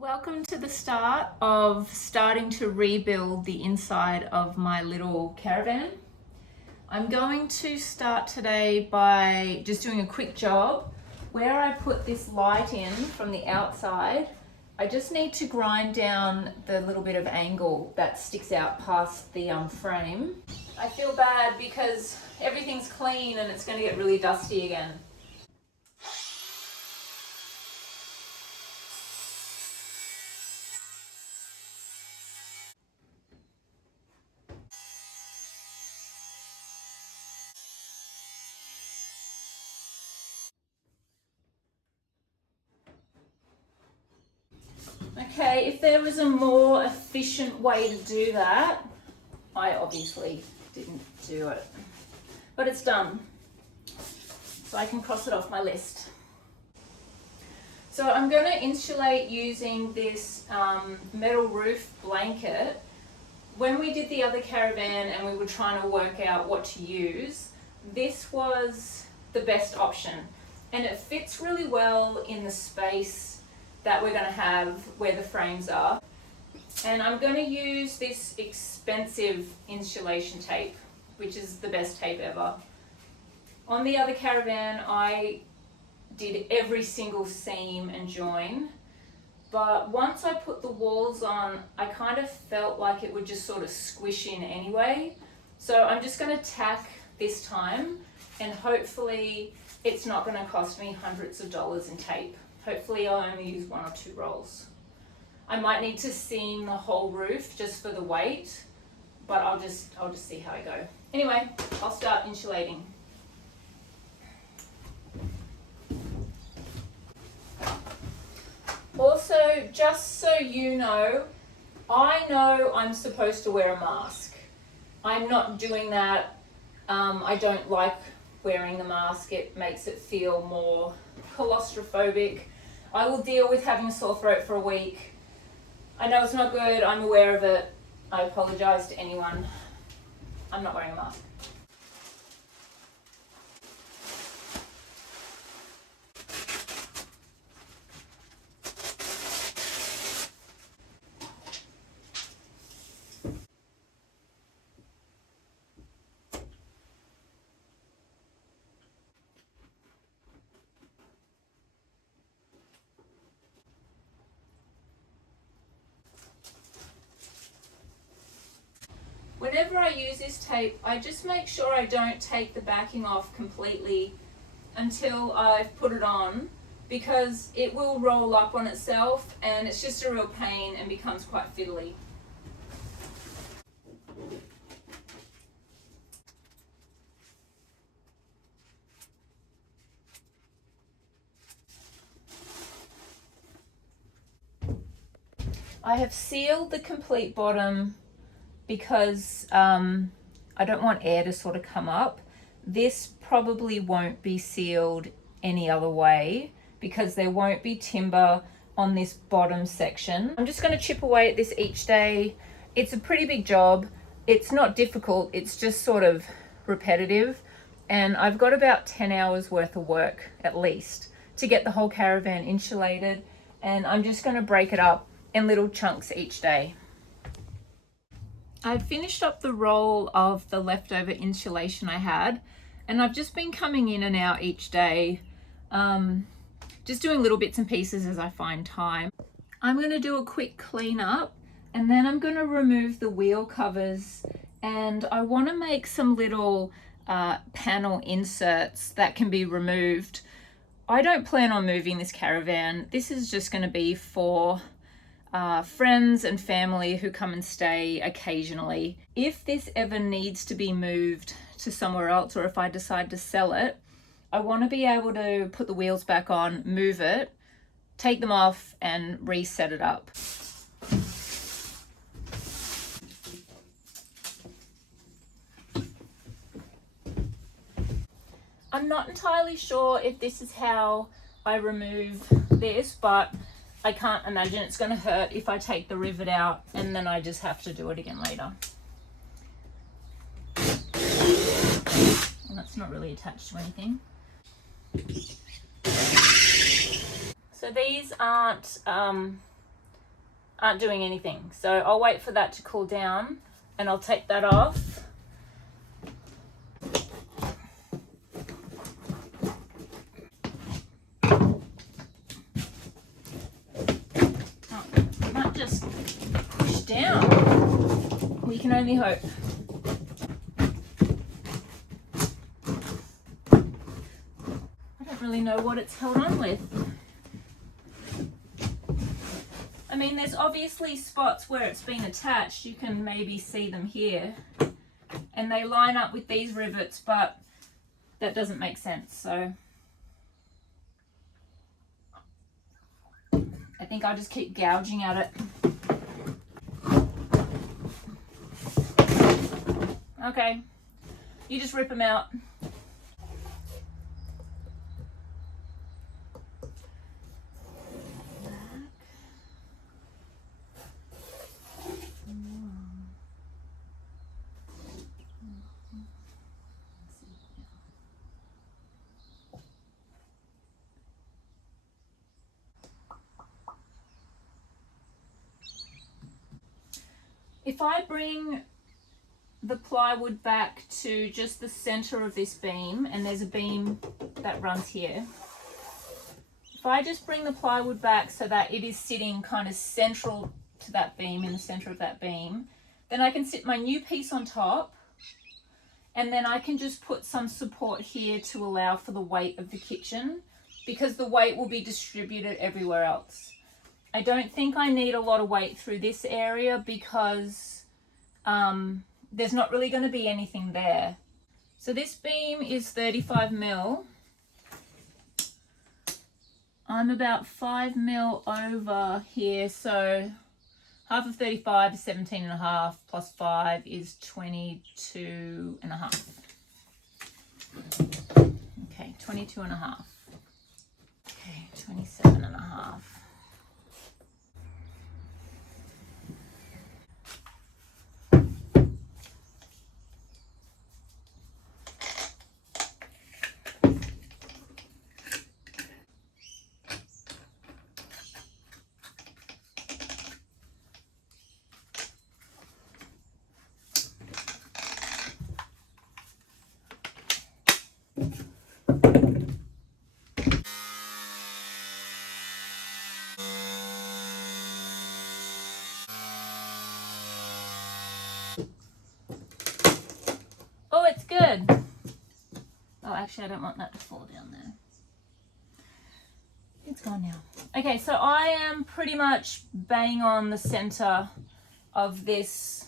Welcome to the start of starting to rebuild the inside of my little caravan. I'm going to start today by just doing a quick job. Where I put this light in from the outside, I just need to grind down the little bit of angle that sticks out past the frame. I feel bad because everything's clean and it's going to get really dusty again. Okay, if there was a more efficient way to do that, I obviously didn't do it, but it's done, so I can cross it off my list. So I'm going to insulate using this metal roof blanket. When we did the other caravan and we were trying to work out what to use, this was the best option, and it fits really well in the space that we're going to have where the frames are. And I'm going to use this expensive insulation tape, which is the best tape ever. On the other caravan, I did every single seam and join, but once I put the walls on, I kind of felt like it would just sort of squish in anyway. So I'm just going to tack this time, and hopefully it's not going to cost me hundreds of dollars in tape. Hopefully I'll only use 1 or 2 rolls. I might need to seam the whole roof just for the weight, but I'll just see how I go. Anyway, I'll start insulating. Also, just so you know, I know I'm supposed to wear a mask. I'm not doing that. I don't like wearing the mask. It makes it feel more claustrophobic. I will deal with having a sore throat for a week. I know it's not good. I'm aware of it. I apologize to anyone. I'm not wearing a mask. Whenever I use this tape, I just make sure I don't take the backing off completely until I've put it on, because it will roll up on itself and it's just a real pain and becomes quite fiddly. I have sealed the complete bottom because I don't want air to sort of come up. This probably won't be sealed any other way because there won't be timber on this bottom section. I'm just going to chip away at this each day. It's a pretty big job. It's not difficult, it's just sort of repetitive, and I've got about 10 hours worth of work at least to get the whole caravan insulated, and I'm just going to break it up in little chunks each day. I've finished up the roll of the leftover insulation I had, and I've just been coming in and out each day, just doing little bits and pieces as I find time. I'm going to do a quick clean up, and then I'm going to remove the wheel covers, and I want to make some little panel inserts that can be removed. I don't plan on moving this caravan. This is just going to be for friends and family who come and stay occasionally. If this ever needs to be moved to somewhere else, or if I decide to sell it, I want to be able to put the wheels back on, move it, take them off, and reset it up. I'm not entirely sure if this is how I remove this, but I can't imagine it's going to hurt if I take the rivet out and then I just have to do it again later. Well, that's not really attached to anything. So these aren't aren't doing anything. So I'll wait for that to cool down and I'll take that off. Oh, it might just push down. We can only hope. I don't really know what it's held on with. I mean, there's obviously spots where it's been attached. You can maybe see them here. And they line up with these rivets, but that doesn't make sense. So I think I'll just keep gouging at it. Okay, you just rip them out. If I bring the plywood back to just the center of this beam, and there's a beam that runs here, if I just bring the plywood back so that it is sitting kind of central to that beam, in the center of that beam, then I can sit my new piece on top, and then I can just put some support here to allow for the weight of the kitchen, because the weight will be distributed everywhere else. I don't think I need a lot of weight through this area because there's not really going to be anything there. So this beam is 35 mil. I'm about 5 mil over here, so half of 35 is 17.5 plus 5 is 22.5. Okay, 22.5. Okay, 27.5. Oh, it's good. Oh, actually, I don't want that to fall down there. It's gone now. Okay, so I am pretty much bang on the center of this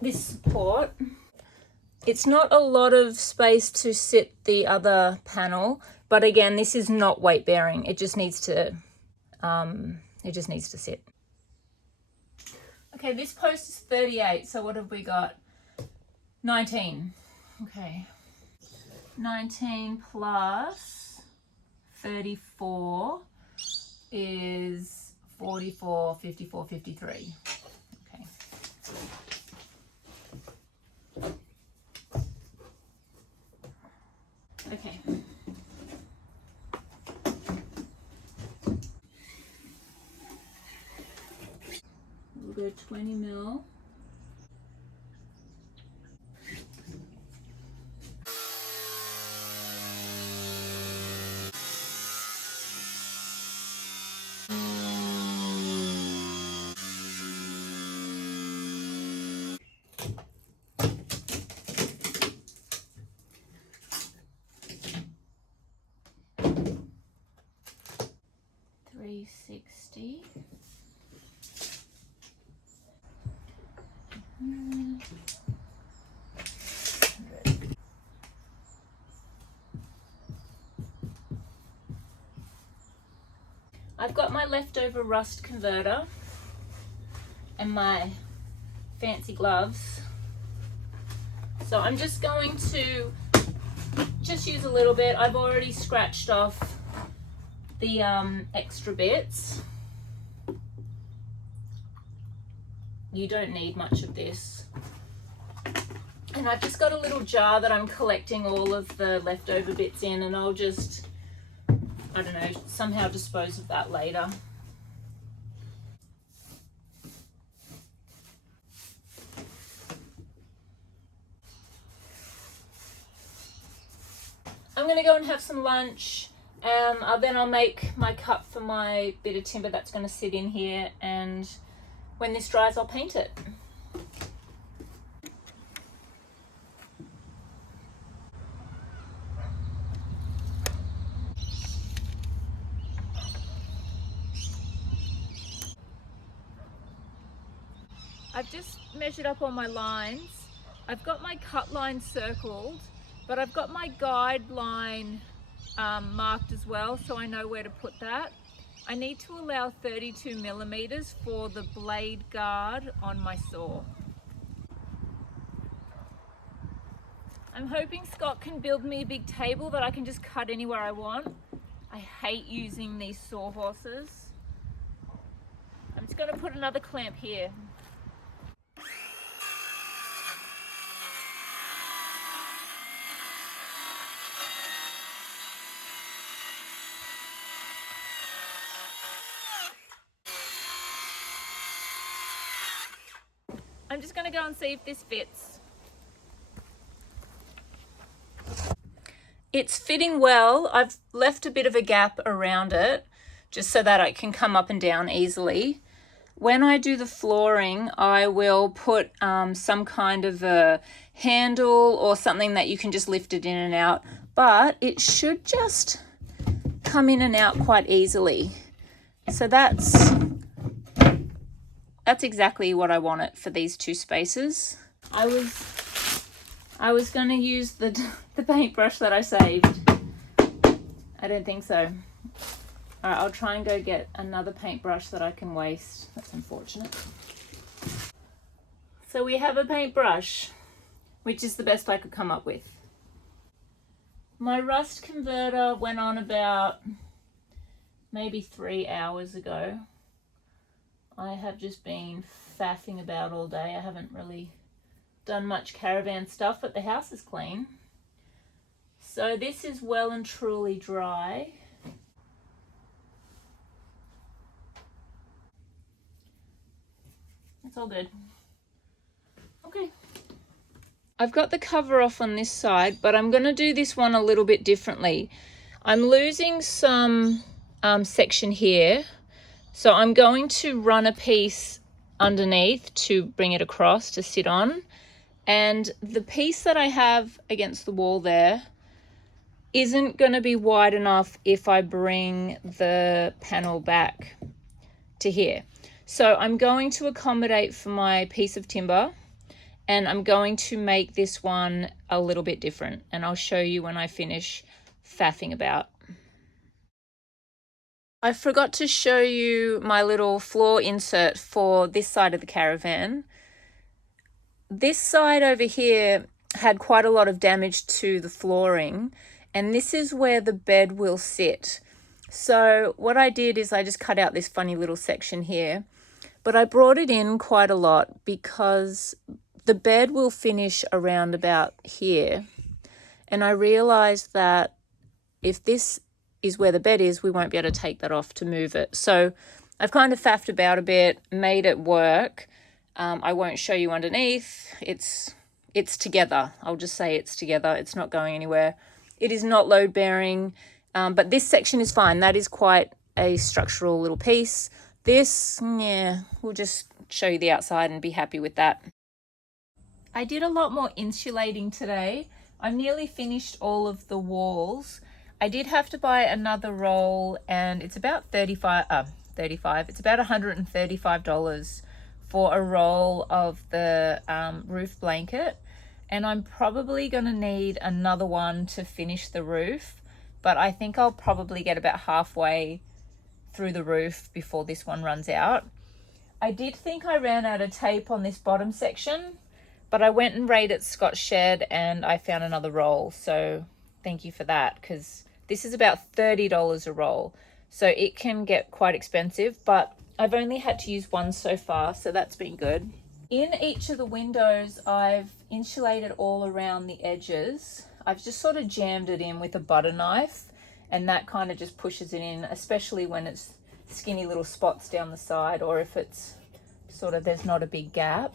this support. It's not a lot of space to sit the other panel, but again, this is not weight bearing. It just needs to sit. Okay, this post is 38, so what have we got? 19. Okay. 19 plus 34 is 44, 54, 53. Okay. Okay. We'll go 20 mil. $360. I've got my leftover rust converter and my fancy gloves. So I'm just going to use a little bit. I've already scratched off the extra bits. You don't need much of this. And I've just got a little jar that I'm collecting all of the leftover bits in, and I'll just, I don't know, somehow dispose of that later. I'm gonna go and have some lunch. Then I'll make my cup for my bit of timber that's gonna sit in here, and when this dries, I'll paint it. I've just measured up all my lines. I've got my cut line circled, but I've got my guide line marked as well, so I know where to put that. I need to allow 32 millimeters for the blade guard on my saw. I'm hoping Scott can build me a big table that I can just cut anywhere I want. I hate using these sawhorses. I'm just going to put another clamp here. I'm just going to go and see if this fits. It's fitting well. I've left a bit of a gap around it just so that it can come up and down easily. When I do the flooring, I will put some kind of a handle or something that you can just lift it in and out, but it should just come in and out quite easily. So that's exactly what I want it for these two spaces. I was going to use the paintbrush that I saved. I don't think so. All right, I'll try and go get another paintbrush that I can waste. That's unfortunate. So we have a paintbrush, which is the best I could come up with. My rust converter went on about maybe 3 hours ago. I have just been faffing about all day. I haven't really done much caravan stuff, but the house is clean. So this is well and truly dry. It's all good. Okay. I've got the cover off on this side, but I'm going to do this one a little bit differently. I'm losing some section here, so I'm going to run a piece underneath to bring it across to sit on. And the piece that I have against the wall there isn't going to be wide enough if I bring the panel back to here. So I'm going to accommodate for my piece of timber, and I'm going to make this one a little bit different, and I'll show you when I finish faffing about. I forgot to show you my little floor insert for this side of the caravan. This side over here had quite a lot of damage to the flooring, and this is where the bed will sit. So what I did is I just cut out this funny little section here, but I brought it in quite a lot because the bed will finish around about here. And I realized that if this is where the bed is, we won't be able to take that off to move it. So I've kind of faffed about a bit, made it work. I won't show you underneath. It's together. I'll just say it's together. It's not going anywhere. It is not load bearing, but this section is fine. That is quite a structural little piece. This, yeah, we'll just show you the outside and be happy with that. I did a lot more insulating today. I nearly finished all of the walls. I did have to buy another roll, and it's about $35. It's about $135 for a roll of the roof blanket, and I'm probably going to need another one to finish the roof, but I think I'll probably get about halfway through the roof before this one runs out. I did think I ran out of tape on this bottom section, but I went and raided Scott's shed and I found another roll, so thank you for that, because this is about $30 a roll, so it can get quite expensive, but I've only had to use one so far, so that's been good. In each of the windows, I've insulated all around the edges. I've just sort of jammed it in with a butter knife, and that kind of just pushes it in, especially when it's skinny little spots down the side, or if it's sort of, there's not a big gap.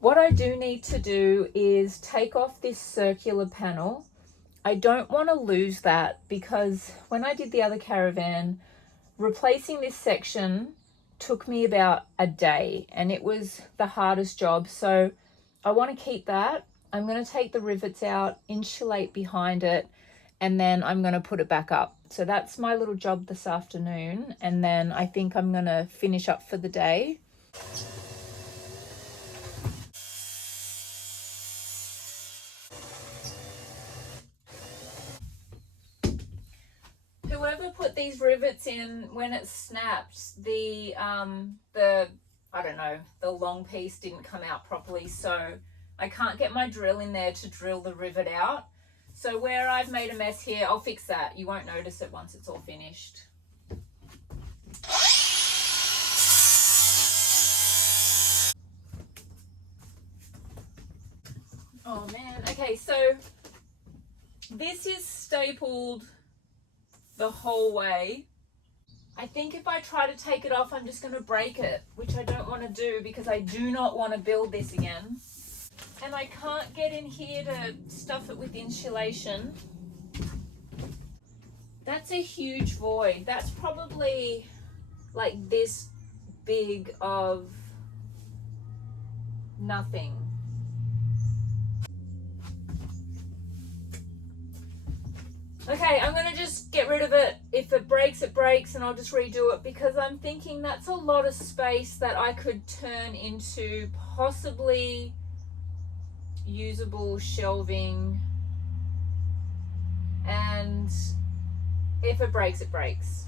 What I do need to do is take off this circular panel. I don't want to lose that, because when I did the other caravan, replacing this section took me about a day and it was the hardest job. So I want to keep that. I'm going to take the rivets out, insulate behind it, and then I'm going to put it back up. So that's my little job this afternoon. And then I think I'm going to finish up for the day. Whoever put these rivets in, when it snapped, the I don't know, the long piece didn't come out properly, so I can't get my drill in there to drill the rivet out. So where I've made a mess here, I'll fix that. You won't notice it once it's all finished. Oh man, okay, so this is stapled the whole way. I think if I try to take it off, I'm just going to break it, which I don't want to do because I do not want to build this again. And I can't get in here to stuff it with insulation. That's a huge void. That's probably like this big of nothing. Okay, I'm going to just get rid of it. If it breaks, it breaks, and I'll just redo it, because I'm thinking that's a lot of space that I could turn into possibly usable shelving. And if it breaks, it breaks.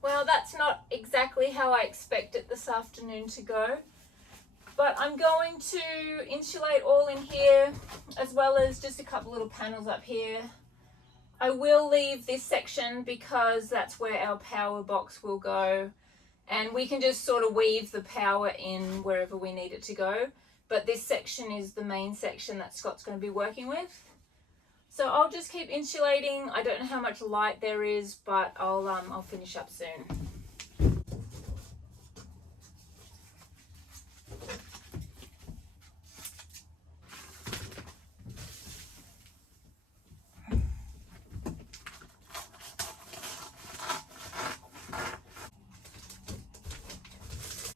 Well, that's not exactly how I expect it this afternoon to go, but I'm going to insulate all in here, as well as just a couple little panels up here. I will leave this section because that's where our power box will go, and we can just sort of weave the power in wherever we need it to go. But this section is the main section that Scott's going to be working with. So I'll just keep insulating. I don't know how much light there is, but I'll finish up soon.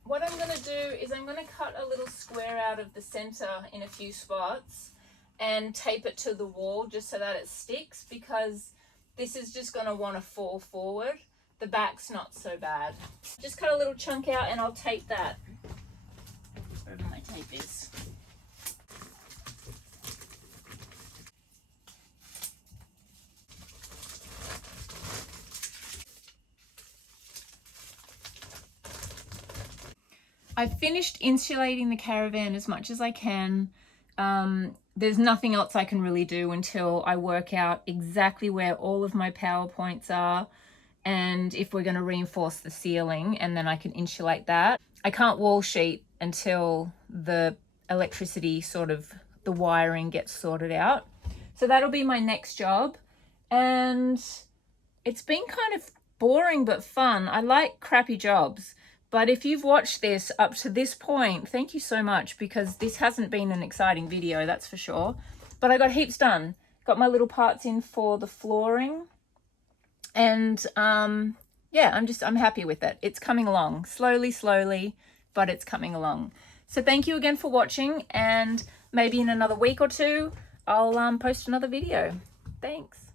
What I'm going to do is I'm going to cut a little square out of the center in a few spots and tape it to the wall just so that it sticks, because this is just going to want to fall forward. The back's not so bad. Just cut a little chunk out and I'll tape that. Wherever my tape is. I've finished insulating the caravan as much as I can. There's nothing else I can really do until I work out exactly where all of my power points are and if we're going to reinforce the ceiling, and then I can insulate that. I can't wall sheet until the electricity the wiring gets sorted out. So that'll be my next job. And it's been kind of boring but fun. I like crappy jobs. But if you've watched this up to this point, thank you so much, because this hasn't been an exciting video, that's for sure. But I got heaps done. Got my little parts in for the flooring. And yeah, I'm happy with it. It's coming along slowly, but it's coming along. So thank you again for watching, and maybe in another week or two, I'll post another video. Thanks.